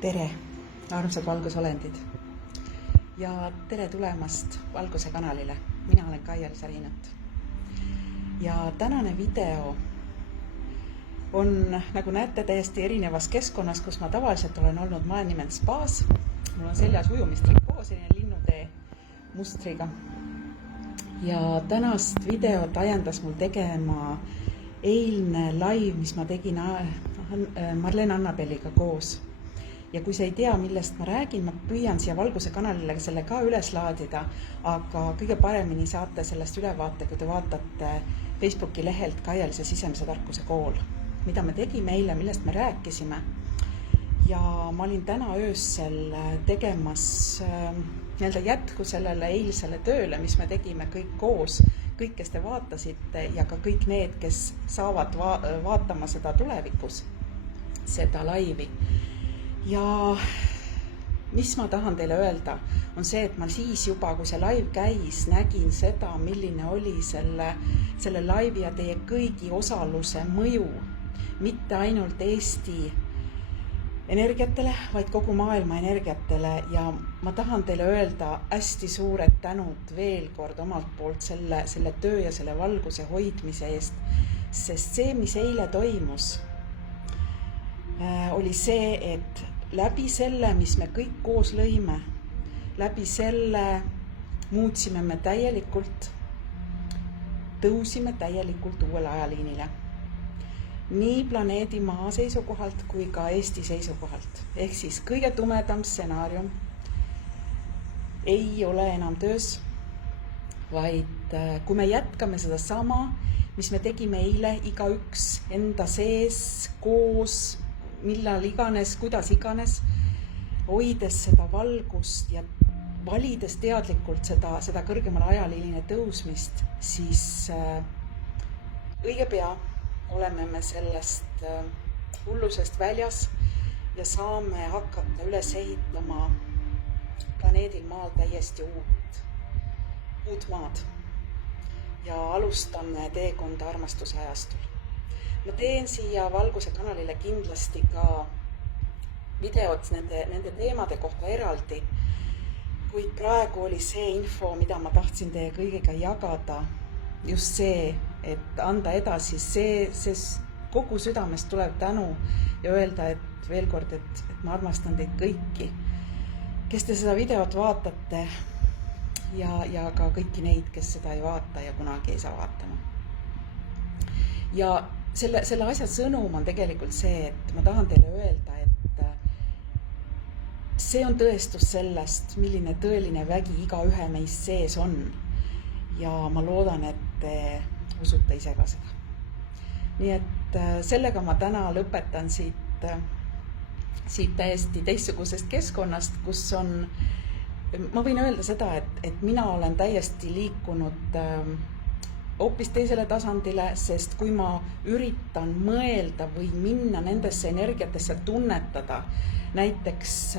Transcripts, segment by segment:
Tere, armsad valgusolendid ja tere tulemast Valguse kanalile. Mina olen Kaia Sarinat. Ja tänane video on, nagu näete, täiesti erinevas keskkonnas, kus ma tavaliselt olen olnud. Ma olen nimelt spaas. Mul on seljas ujumistrikoo, selline linnutee mustriga. Ja tänast videot ajendas mul tegema eilne live, mis ma tegin Marlene Annabeliga koos. Ja kui sa ei tea, millest ma räägin, ma püüan siia Valguse kanalile selle ka üles laadida, aga kõige paremini saate sellest ülevaate, kui te vaatate Facebooki lehelt Kaialise sisemise tarkuse kool, mida me tegime eile, millest me rääkisime. Ja ma olin täna öösel tegemas jätku sellele eilsele tööle, mis me tegime kõik koos, kõik, kes te vaatasite ja ka kõik need, kes saavad vaatama seda tulevikus, seda laivi. Ja mis ma tahan teile öelda, on see, et ma siis juba, kui see live käis, nägin seda, milline oli selle laivi ja teie kõigi osaluse mõju. Mitte ainult Eesti energiatele, vaid kogu maailma energiatele. Ja ma tahan teile öelda hästi suured tänud veel kord omalt poolt selle töö ja selle valguse hoidmise eest. Sest see, mis eile toimus, oli see, et läbi selle, mis me kõik koos lõime, läbi selle muutsime me täielikult, tõusime täielikult uuele ajaliinile. Nii planeedi Maa seisukohalt kui ka Eesti seisukohalt. Ehk siis kõige tumedam stsenaarium ei ole enam töös, vaid kui me jätkame seda sama, mis me tegime eile, igaüks enda sees, koos, millal iganes, kuidas iganes, hoides seda valgust ja valides teadlikult seda kõrgemale ajaliiline tõusmist, siis õige pea oleme me sellest hullusest väljas ja saame hakata üles ehitama planeedil Maal täiesti uut maad ja alustame teekonda armastuse ajastul. Ma teen siia Valguse kanalile kindlasti ka videot nende teemade kohta eraldi, kuid praegu oli see info, mida ma tahtsin teie kõigiga jagada, just see, et anda edasi see kogu südamest tulev tänu ja öelda, et veel kord, et ma armastan teid kõiki, kes te seda videot vaatate ja ka kõiki neid, kes seda ei vaata ja kunagi ei saa vaatama. Ja selle asja sõnum on tegelikult see, et ma tahan teile öelda, et see on tõestus sellest, milline tõeline vägi igaühe meist sees on. Ja ma loodan, et te usute ise ka seda. Nii et sellega ma täna lõpetan siit täiesti teistsugusest keskkonnast, kus on, ma võin öelda seda, et mina olen täiesti liikunud hoopis teisele tasandile, sest kui ma üritan mõelda või minna nendesse energiatesse tunnetada näiteks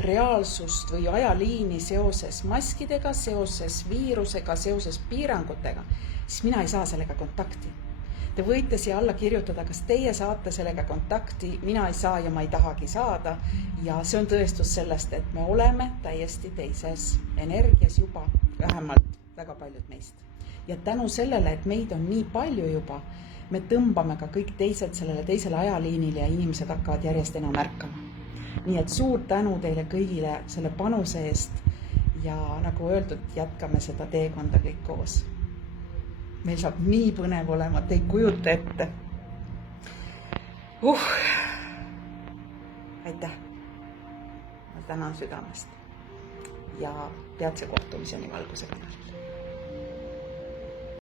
reaalsust või ajaliini seoses maskidega, seoses viirusega, seoses piirangutega, siis mina ei saa sellega kontakti. Te võite siia alla kirjutada, kas teie saate sellega kontakti, mina ei saa ja ma ei tahagi saada. Ja see on tõestus sellest, et me oleme täiesti teises energias juba, vähemalt väga paljud meist. Ja tänu sellele, et meid on nii palju juba, me tõmbame ka kõik teised sellele teisele ajaliinile ja inimesed hakkavad järjest enam märkama. Nii et suur tänu teile kõigile selle panuse eest ja nagu öeldud, jätkame seda teekonda kõik koos. Meil saab nii põnev olema, te ei kujuta ette. Aitäh! Ma tänan südamest ja peatse kohtumiseni Valguse kanalil.